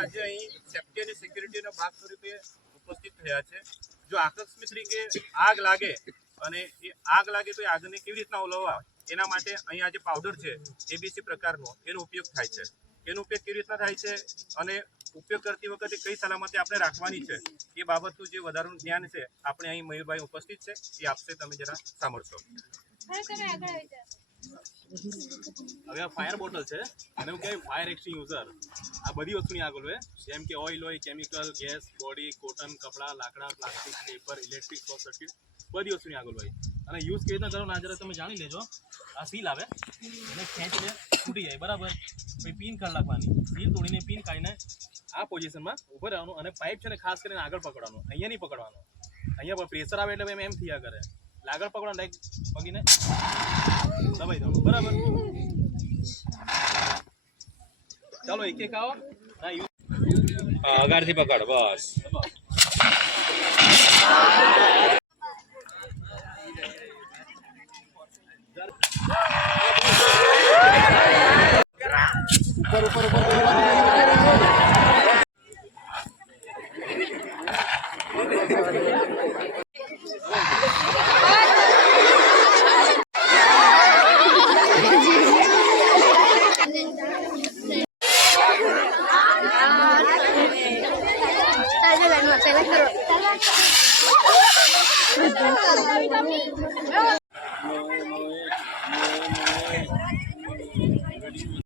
આજે અહીં સેફ્ટી અને સિક્યુરિટીના ભાગ સ્વરૂપે ઉપસ્થિત થયા છે. જો આકસ્મિક રીતે આગ લાગે અને એ આગ લાગે તો એ આગને કેવી રીતના ઓલવવા એના માટે અહીં આજે પાવડર છે એબીસી પ્રકારનો એનો ઉપયોગ થાય છે. એનો ઉપયોગ કેવી રીતના થાય છે અને ઉપયોગ કરતી વખતે કઈ સલામતી આપણે રાખવાની છે એ બાબતનું જે વધારાનું જ્ઞાન છે આપણે અહીં મયુરભાઈ ઉપસ્થિત છે એ આપશે, તમે જરા સાંભળશો. હવે આ ફાયર બોટલ છે અને હું કહેવાય ફાયર એક્સટિંગ્યુશર. આ બધી વસ્તુની આગળ હોય, જેમ કે ઓઇલ હોય, કેમિકલ, ગેસ, બોડી, કોટન, કપડા, લાકડા, plastic, paper, electric, short circuit, બધી વસ્તુની આગળ હોય. અને યુઝ કેવી રીતના કરો ના જરા તમે જાણી લેજો. આ સીલ આવે અને ખેંચીને તૂટી જાય, બરાબર. પછી પિન કરી નાખવાની, સીલ તોડીને પિન કાઢીને આ પોઝિશનમાં ઊભો રહેવાનું અને પાઇપ છે ને ખાસ કરીને આગળ પકડવાનું, અહીંયા નહીં પકડવાનું. અહીંયા પર પ્રેશર આવે એટલે એમ થયા કરે. આગળ પકડવાનું, ડાયરેક્ટ પગીને દબાઈ દેવાનું, બરાબર. ચાલો એક એક આવો. અગારથી પકડ, બસ. ઉપર Tayo lang, masaya lang.